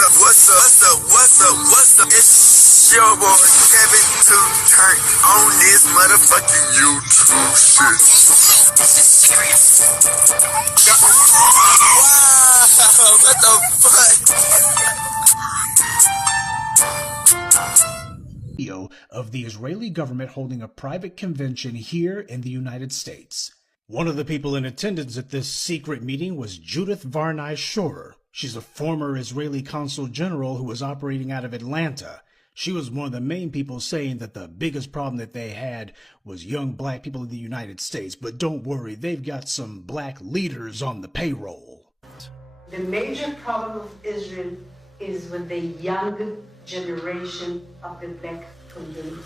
What's up? It's your boy Kevin to turn on this motherfucking YouTube shit. This is serious. Wow, what the fuck? Video of the Israeli government holding a private convention here in the United States. One of the people in attendance at this secret meeting was Judith Varney Shorer. She's a former Israeli consul general who was operating out of Atlanta. She was one of the main people saying that the biggest problem that they had was young black people in the United States. But don't worry, they've got some black leaders on the payroll. The major problem of Israel is with the young generation of the black community.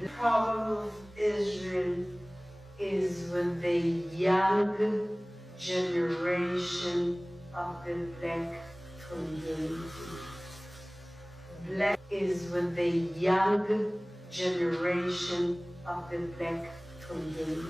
The problem of Israel is with the young generation of the black community. Black is with the young generation of the black community.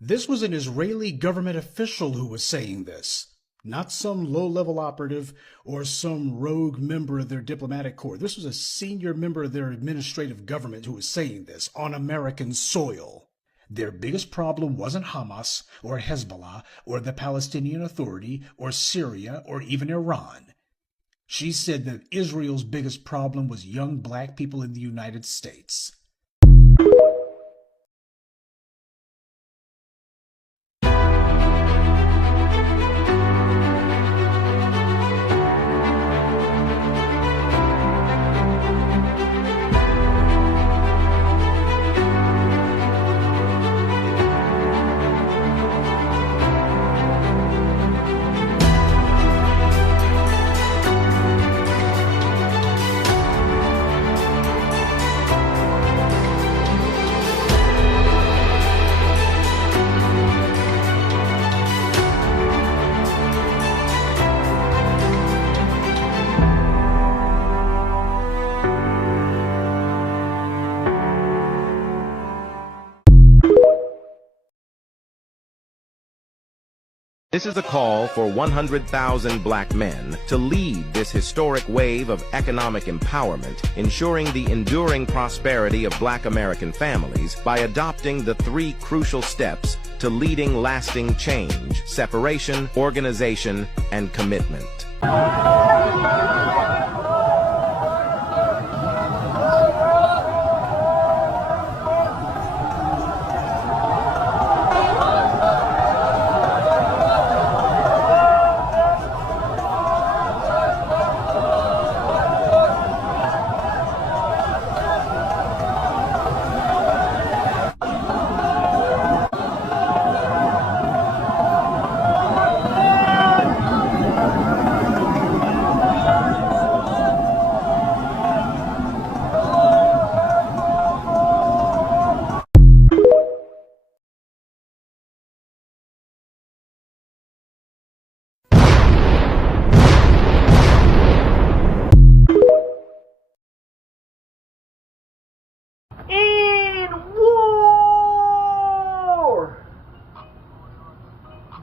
This was an Israeli government official who was saying this, not some low-level operative or some rogue member of their diplomatic corps. This was a senior member of their administrative government who was saying this on American soil. Their biggest problem wasn't Hamas or Hezbollah or the Palestinian Authority or Syria or even Iran. She said that Israel's biggest problem was young black people in the United States. This is a call for 100,000 black men to lead this historic wave of economic empowerment, ensuring the enduring prosperity of black American families by adopting the 3 crucial steps to leading lasting change: separation, organization, and commitment.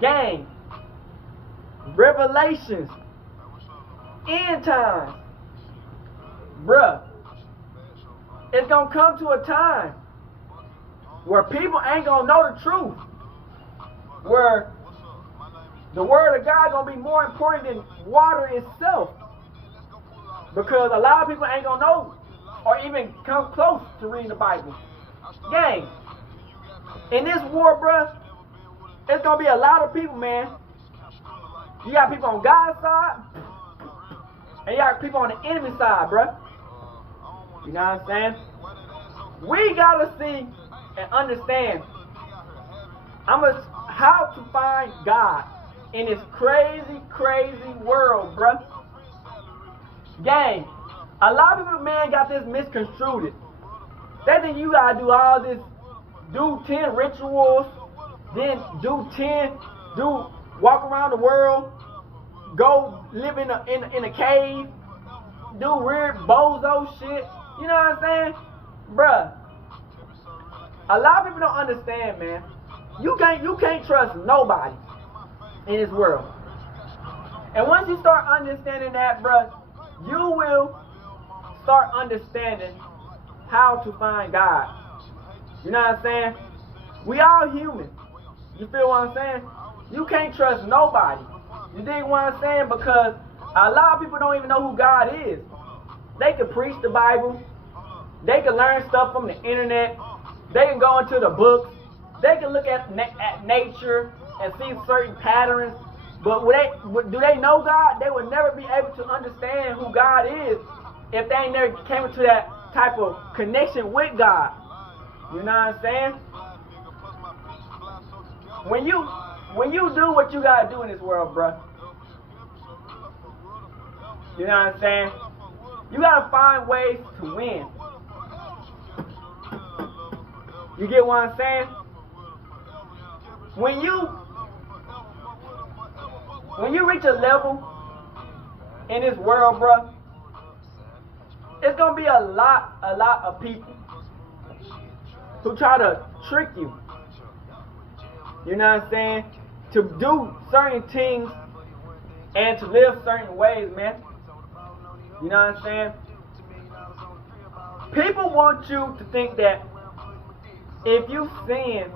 Gang, revelations, end times, bruh. It's gonna come to a time where people ain't gonna know the truth, where the word of God gonna be more important than water itself, because a lot of people ain't gonna know or even come close to reading the Bible. Gang, in this war, bruh, it's gonna be a lot of people, man. You got people on God's side, and you got people on the enemy side, bruh. You know what I'm saying? We gotta see and understand how to find God in this crazy, crazy world, bruh. Gang, a lot of people, man, got this misconstrued. They think you gotta do all this, do 10 rituals, then do walk around the world, go live in a cave, do weird bozo shit. You know what I'm saying? Bruh, a lot of people don't understand, man. You can't trust nobody in this world. And once you start understanding that, bruh, you will start understanding how to find God. You know what I'm saying? We all human. You feel what I'm saying? You can't trust nobody. You dig what I'm saying? Because a lot of people don't even know who God is. They can preach the Bible. They can learn stuff from the internet. They can go into the books. They can look at nature and see certain patterns. But do they know God? They will never be able to understand who God is if they ain't never came into that type of connection with God. You know what I'm saying? When you do what you gotta do in this world, bruh, you know what I'm saying? You gotta find ways to win. You get what I'm saying? When you reach a level in this world, bruh, it's gonna be a lot of people who try to trick you. You know what I'm saying? To do certain things and to live certain ways, man. You know what I'm saying? People want you to think that if you sin,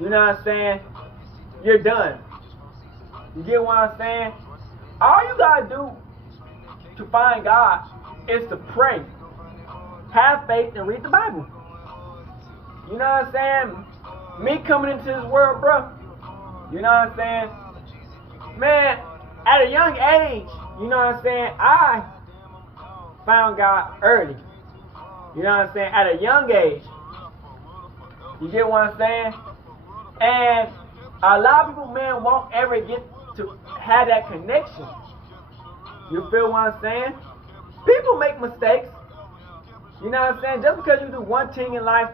you know what I'm saying, you're done. You get what I'm saying? All you gotta do to find God is to pray, have faith, and read the Bible. You know what I'm saying? Me coming into this world, bro, you know what I'm saying? Man, at a young age, you know what I'm saying, I found God early. You know what I'm saying? At a young age. You get what I'm saying? And a lot of people, man, won't ever get to have that connection. You feel what I'm saying? People make mistakes. You know what I'm saying? Just because you do one thing in life,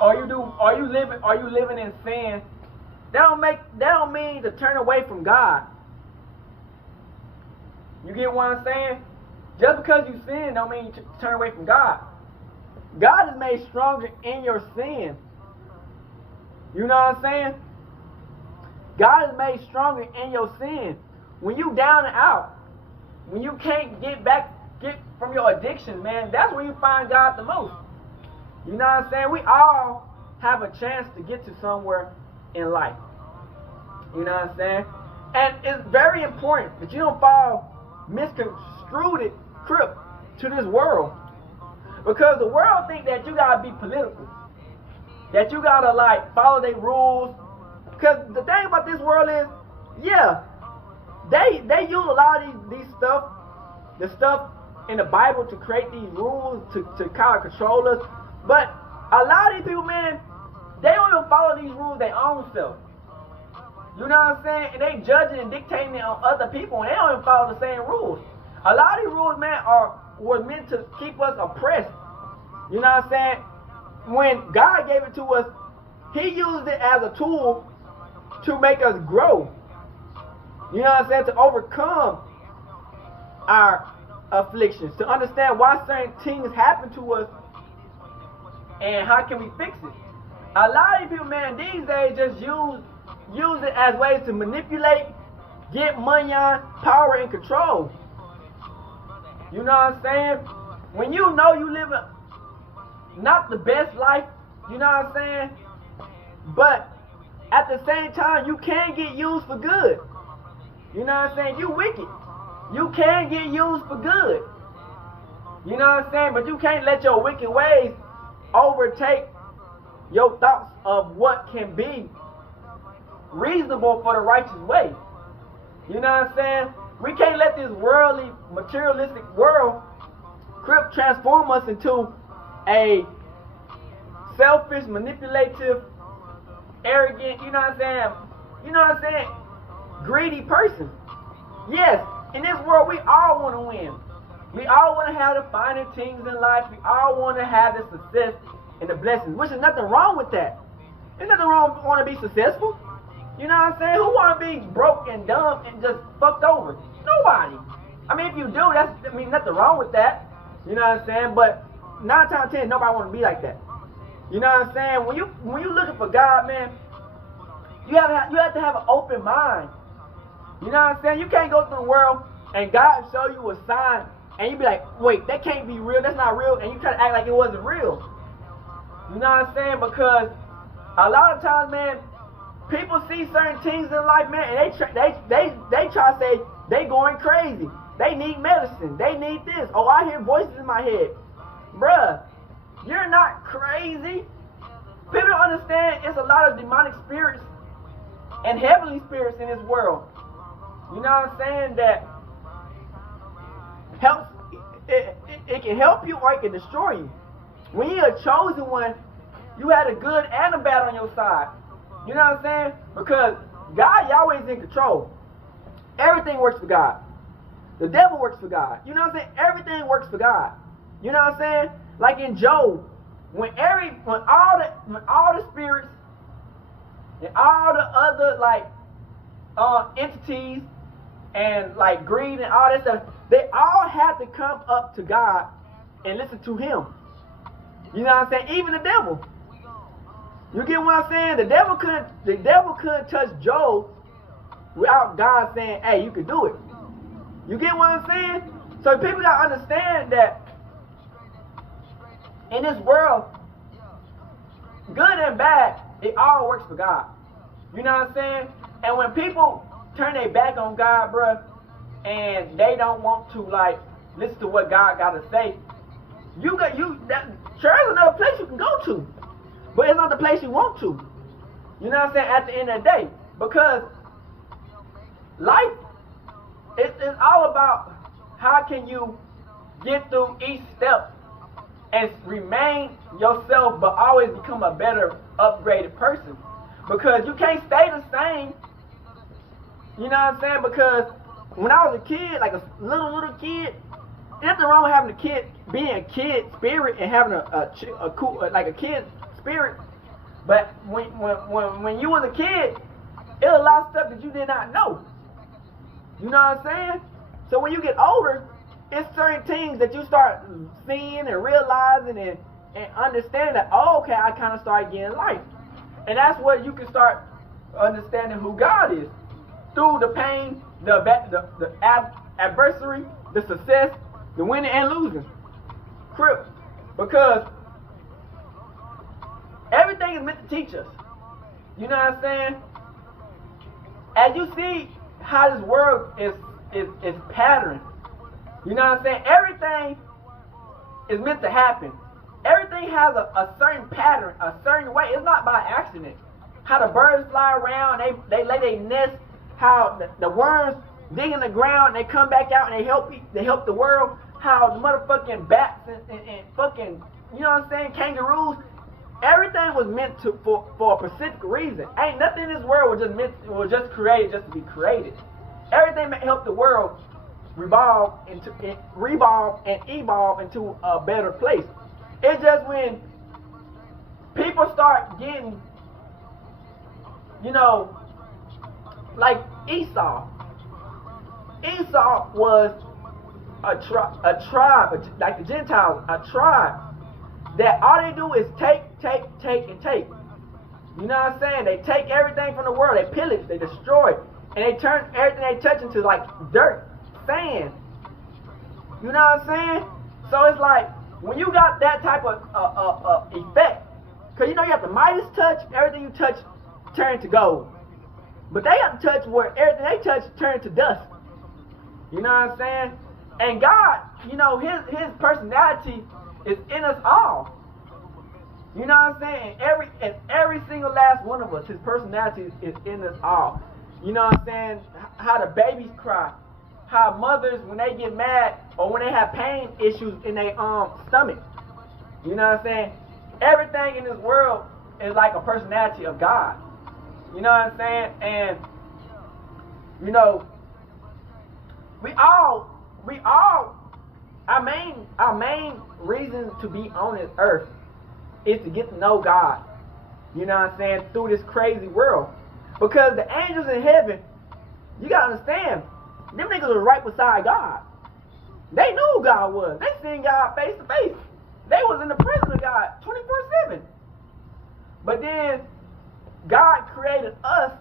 or you living in sin, that don't mean to turn away from God. You get what I'm saying? Just because you sin don't mean you turn away from God. God is made stronger in your sin. You know what I'm saying? God is made stronger in your sin. When you down and out, when you can't get from your addiction, man, that's where you find God the most. You know what I'm saying? We all have a chance to get to somewhere in life. You know what I'm saying? And it's very important that you don't fall misconstrued crip to this world. Because the world think that you gotta be political. That you gotta like follow their rules. Because the thing about this world is, yeah, they use a lot of the stuff in the Bible to create these rules to kind of control us. But a lot of these people, man, they don't even follow these rules their own self. You know what I'm saying? And they judging and dictating it on other people, and they don't even follow the same rules. A lot of these rules, man, were meant to keep us oppressed. You know what I'm saying? When God gave it to us, He used it as a tool to make us grow. You know what I'm saying? To overcome our afflictions, to understand why certain things happen to us and how can we fix it. A lot of people, man, these days just use it as ways to manipulate, get money on, power, and control. You know what I'm saying? When you know you live not the best life, you know what I'm saying? But at the same time, you can get used for good. You know what I'm saying? You wicked. You can get used for good. You know what I'm saying? But you can't let your wicked ways overtake your thoughts of what can be reasonable for the righteous way. You know what I'm saying? We can't let this worldly, materialistic world transform us into a selfish, manipulative, arrogant, you know what I'm saying? You know what I'm saying? Greedy person. Yes, in this world we all want to win. We all want to have the finer things in life. We all want to have the success and the blessings, which is nothing wrong with that. There's nothing wrong with wanting to be successful. You know what I'm saying? Who want to be broke and dumb and just fucked over? Nobody. I mean, if you do, nothing wrong with that. You know what I'm saying? But 9 times out of 10, nobody want to be like that. You know what I'm saying? When you looking for God, man, you have to have an open mind. You know what I'm saying? You can't go through the world and God show you a sign and you be like, wait, that can't be real, that's not real, and you try to act like it wasn't real. You know what I'm saying? Because a lot of times, man, people see certain things in life, man, and they try to say they going crazy. They need medicine. They need this. Oh, I hear voices in my head. Bruh, you're not crazy. People don't understand it's a lot of demonic spirits and heavenly spirits in this world. You know what I'm saying? That helps. It can help you or it can destroy you. When you're a chosen one, you had a good and a bad on your side. You know what I'm saying? Because God Yahweh is in control. Everything works for God. The devil works for God. You know what I'm saying? Everything works for God. You know what I'm saying? Like in Job, when all the spirits and all the other like entities and like greed and all that stuff, they all had to come up to God and listen to him. You know what I'm saying? Even the devil. You get what I'm saying? The devil couldn't touch Job without God saying, hey, you can do it. You get what I'm saying? So people gotta understand that in this world, good and bad, it all works for God. You know what I'm saying? And when people turn their back on God, bruh, and they don't want to like listen to what God gotta say, that church is another place you can go to. But it's not the place you want to. You know what I'm saying? At the end of the day. Because life is all about how can you get through each step and remain yourself but always become a better, upgraded person. Because you can't stay the same. You know what I'm saying? Because when I was a kid, like a little kid, there's nothing wrong with having a kid, being a kid spirit and having a cool, like a kid spirit. But when you was a kid, it was a lot of stuff that you did not know. You know what I'm saying? So when you get older, it's certain things that you start seeing and realizing and understanding that, oh, okay, I kind of start getting life. And that's what you can start understanding who God is. Through the pain, the adversary, the success, the winning and losing. Crip. Because everything is meant to teach us. You know what I'm saying? As you see how this world is patterned. You know what I'm saying? Everything is meant to happen. Everything has a certain pattern, a certain way. It's not by accident. How the birds fly around, they lay their nest, how the worms dig in the ground, and they come back out and they help the world. How the motherfucking bats and fucking, you know what I'm saying, kangaroos, everything was meant for a specific reason. Ain't nothing in this world was just created just to be created. Everything that helped the world revolve and evolve into a better place. It's just when people start getting, you know, like Esau. Esau was a tribe, like the Gentiles, a tribe that all they do is take, and take. You know what I'm saying? They take everything from the world, they pillage, they destroy, and they turn everything they touch into like dirt, sand. You know what I'm saying? So it's like, when you got that type of effect, because you know you have the Midas touch, everything you touch turn to gold. But they got to touch where everything they touch turn to dust. You know what I'm saying? And God, you know, his personality is in us all. You know what I'm saying? And every single last one of us, his personality is in us all. You know what I'm saying? How the babies cry. How mothers, when they get mad or when they have pain issues in their stomach. You know what I'm saying? Everything in this world is like a personality of God. You know what I'm saying? And, you know, we all, our main reason to be on this earth is to get to know God. You know what I'm saying? Through this crazy world. Because the angels in heaven, you gotta understand, them niggas was right beside God. They knew who God was. They seen God face to face. They was in the presence of God 24/7. But then God created us,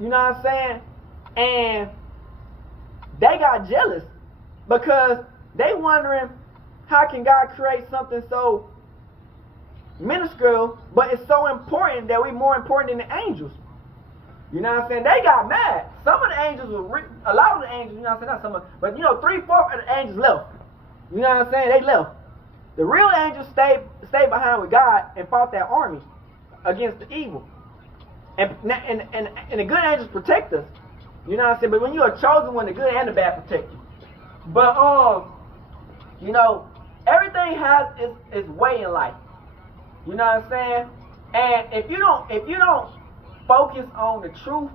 you know what I'm saying, And they got jealous because they wondering, how can God create something so minuscule, but it's so important that we're more important than the angels? You know what I'm saying? They got mad. Some of the angels were, a lot of the angels, you know what I'm saying, not some of, but 3/4 of the angels left. You know what I'm saying? They left. The real angels stayed behind with God and fought that army against the evil. And the good angels protect us. You know what I'm saying? But when you are chosen one, the good and the bad protect you. But everything has its way in life. You know what I'm saying? And if you don't focus on the truth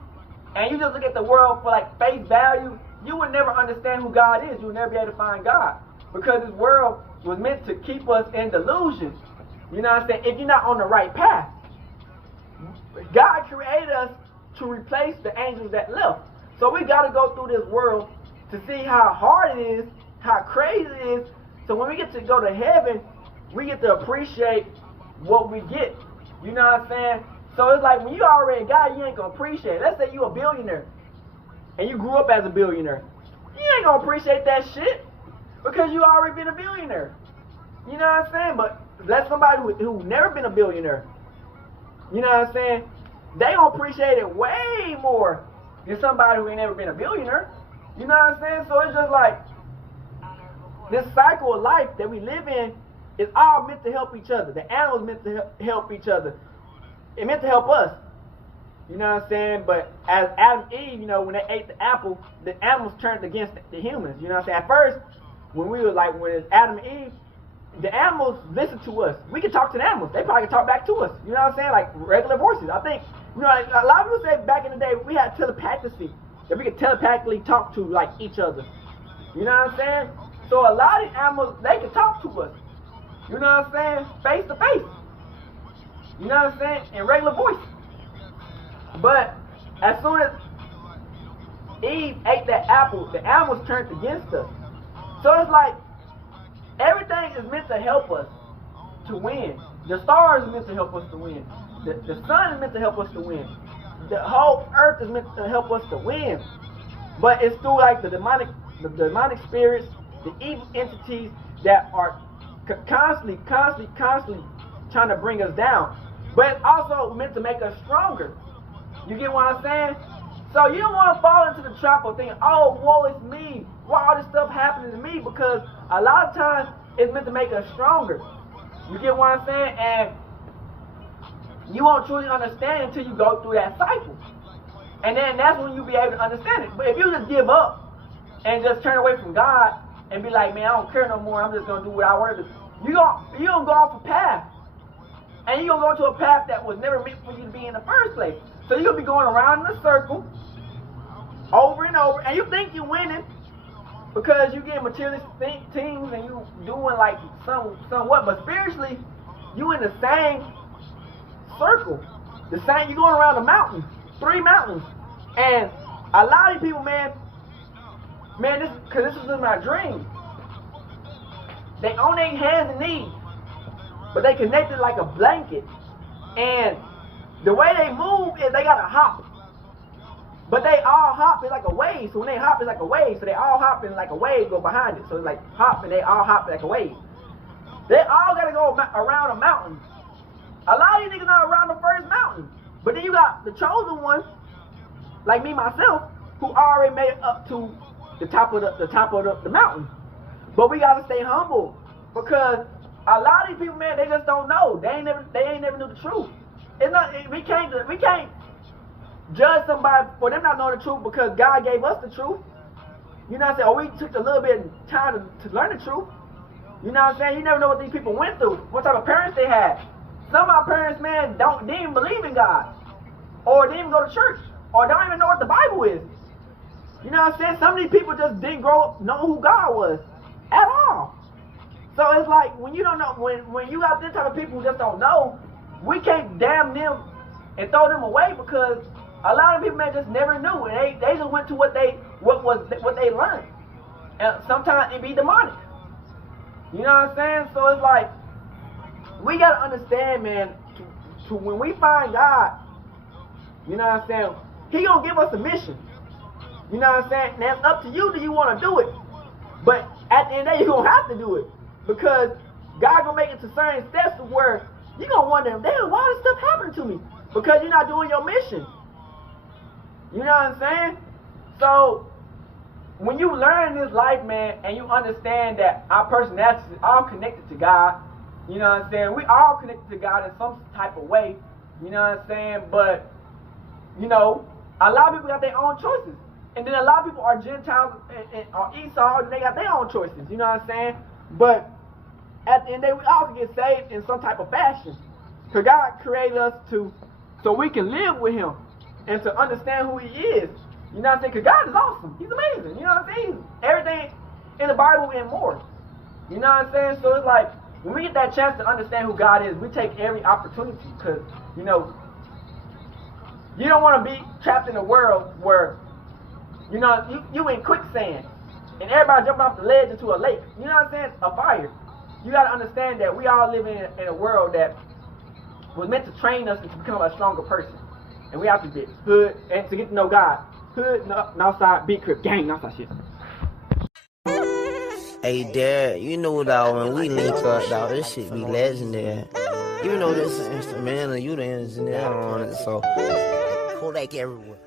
and you just look at the world for like face value, you will never understand who God is. You will never be able to find God. Because this world was meant to keep us in delusion. You know what I'm saying? If you're not on the right path. God created us to replace the angels that left. So we got to go through this world to see how hard it is, how crazy it is. So when we get to go to heaven, we get to appreciate what we get. You know what I'm saying? So it's like when you already got it, you ain't going to appreciate it. Let's say you a billionaire and you grew up as a billionaire. You ain't going to appreciate that shit because you already been a billionaire. You know what I'm saying? But that's somebody who never been a billionaire. You know what I'm saying? They gonna appreciate it way more than somebody who ain't never been a billionaire. You know what I'm saying? So it's just like this cycle of life that we live in is all meant to help each other. The animals meant to help each other. It meant to help us. You know what I'm saying? But as Adam and Eve, when they ate the apple, the animals turned against the humans. You know what I'm saying? At first, when it's Adam and Eve, the animals listen to us. We can talk to the animals. They probably can talk back to us. You know what I'm saying? Like regular voices. I think, a lot of people say back in the day we had telepathy. That we could telepathically talk to like each other. You know what I'm saying? So a lot of these animals, they can talk to us. You know what I'm saying? Face to face. You know what I'm saying? In regular voice. But as soon as Eve ate that apple, the animals turned against us. So it's like, everything is meant to help us to win. The stars are meant to help us to win. The sun is meant to help us to win. The whole earth is meant to help us to win. But it's through like the demonic spirits, the evil entities that are constantly trying to bring us down. But it's also meant to make us stronger. You get what I'm saying? So you don't want to fall into the trap of thinking, oh, woe is me. Why all this stuff happening to me? Because a lot of times it's meant to make us stronger. You get what I'm saying? And you won't truly understand until you go through that cycle. And then that's when you'll be able to understand it. But if you just give up and just turn away from God and be like, man, I don't care no more, I'm just going to do what I want to do, you're going to go off a path. And you're going to go to a path that was never meant for you to be in the first place. So you're going to be going around in a circle over and over. And you think you're winning because you get materialistic things and you doing like somewhat. But spiritually, you in the same circle. You're going around the mountain. 3 mountains. And a lot of people, man, this is in my dream. They on their hands and knees, but they connected like a blanket. And the way they move is they gotta hop. But they all hop, it's like a wave. So when they hop, it's like a wave. So they all hop and like a wave go behind it. So it's like hop and they all hop like a wave. They all gotta go around a mountain. A lot of these niggas are around the first mountain. But then you got the chosen one, like me myself, who already made it up to the top of the mountain. But we gotta stay humble because a lot of these people, man, they just don't know. They ain't never knew the truth. We can't judge somebody for them not knowing the truth because God gave us the truth. You know what I'm saying? Or we took a little bit of time to learn the truth. You know what I'm saying? You never know what these people went through, what type of parents they had. Some of our parents, man, didn't even believe in God, or didn't even go to church, or don't even know what the Bible is. You know what I'm saying? Some of these people just didn't grow up knowing who God was at all. So it's like when you don't know, when you got this type of people who just don't know, we can't damn them and throw them away because a lot of people, man, just never knew, and they just went to what they learned, and sometimes it be demonic. You know what I'm saying? So it's like we gotta understand, man, to when we find God, you know what I'm saying, He gonna give us a mission. You know what I'm saying? Now it's up to you, do you want to do it? But at the end of the day, you're going to have to do it. Because God going to make it to certain steps to where you're going to wonder, damn, why is stuff happening to me? Because you're not doing your mission. You know what I'm saying? So, when you learn this life, man, and you understand that our personalities are all connected to God, you know what I'm saying? We all connected to God in some type of way, you know what I'm saying? But, you know, a lot of people got their own choices. And then a lot of people are Gentiles or Esau, and they got their own choices, you know what I'm saying? But at the end of the day, we all can get saved in some type of fashion. Because God created us so we can live with him and to understand who he is. You know what I'm saying? Because God is awesome. He's amazing. You know what I'm saying? Everything in the Bible and more. You know what I'm saying? So it's like, when we get that chance to understand who God is, we take every opportunity. Because, you know, you don't want to be trapped in a world where, you know, you in quicksand. And everybody jumping off the ledge into a lake. You know what I'm saying? A fire. You got to understand that we all live in a world that was meant to train us to become a stronger person. And we have to get hood and to get to know God. Hood, Northside, Big Crip, gang, Northside shit. Hey, Dad, you know, dog, when we link up, dog, this shit be legendary. Even though this is instrumental, you the engineer on it, so Kodak everywhere.